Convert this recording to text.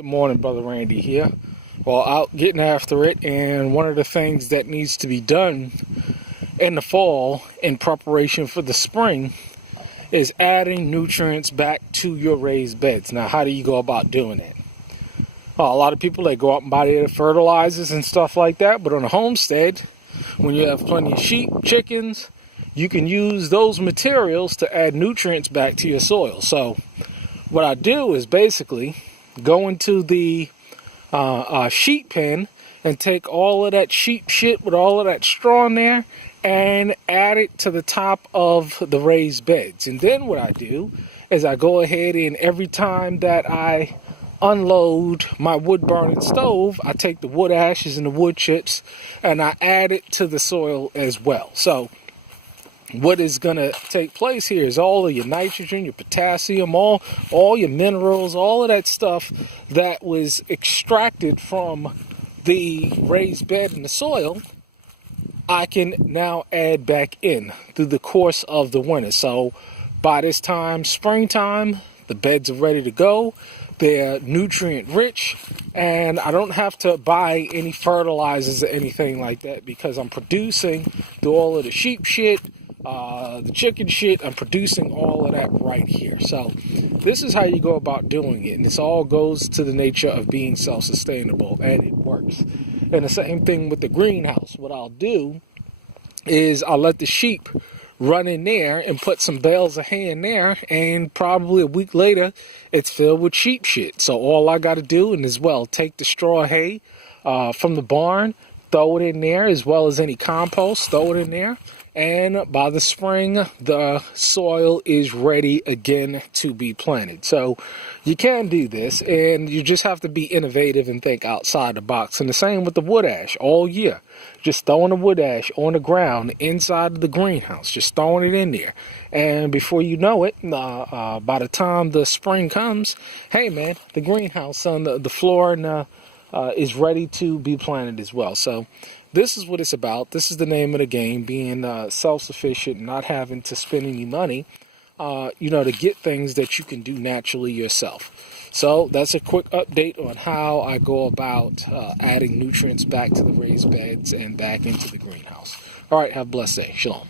Good morning, Brother Randy here. Well, out getting after it, and one of the things that needs to be done in the fall in preparation for the spring is adding nutrients back to your raised beds. Now, how do you go about doing it? Well, a lot of people, they go out and buy their fertilizers and stuff like that, but on a homestead, when you have plenty of sheep, chickens, you can use those materials to add nutrients back to your soil. So what I do is basically go into the sheep pen and take all of that sheep shit with all of that straw in there and add it to the top of the raised beds. And then what I do is I go ahead and every time that I unload my wood burning stove, I take the wood ashes and the wood chips and I add it to the soil as well. So what is going to take place here is all of your nitrogen, your potassium, all your minerals, all of that stuff that was extracted from the raised bed in the soil, I can now add back in through the course of the winter. So by this time, springtime, the beds are ready to go. They're nutrient rich, and I don't have to buy any fertilizers or anything like that because I'm producing through all of the sheep shit, the chicken shit. I'm producing all of that right here. So this is how you go about doing it, and this all goes to the nature of being self-sustainable, and it works. And the same thing with the greenhouse. What I'll do is I'll let the sheep run in there and put some bales of hay in there, and probably a week later it's filled with sheep shit. So all I got to do, and as well, take the straw hay from the barn, throw it in there, as well as any compost, throw it in there, and by the spring the soil is ready again to be planted. So you can do this, and you just have to be innovative and think outside the box. And the same with the wood ash all year. Just throwing the wood ash on the ground inside of the greenhouse, just throwing it in there. And before you know it, by the time the spring comes, hey man, the greenhouse on the floor and is ready to be planted as well. So this is what it's about. This is the name of the game, being self-sufficient, not having to spend any money, to get things that you can do naturally yourself. So that's a quick update on how I go about adding nutrients back to the raised beds and back into the greenhouse. All right, have a blessed day. Shalom.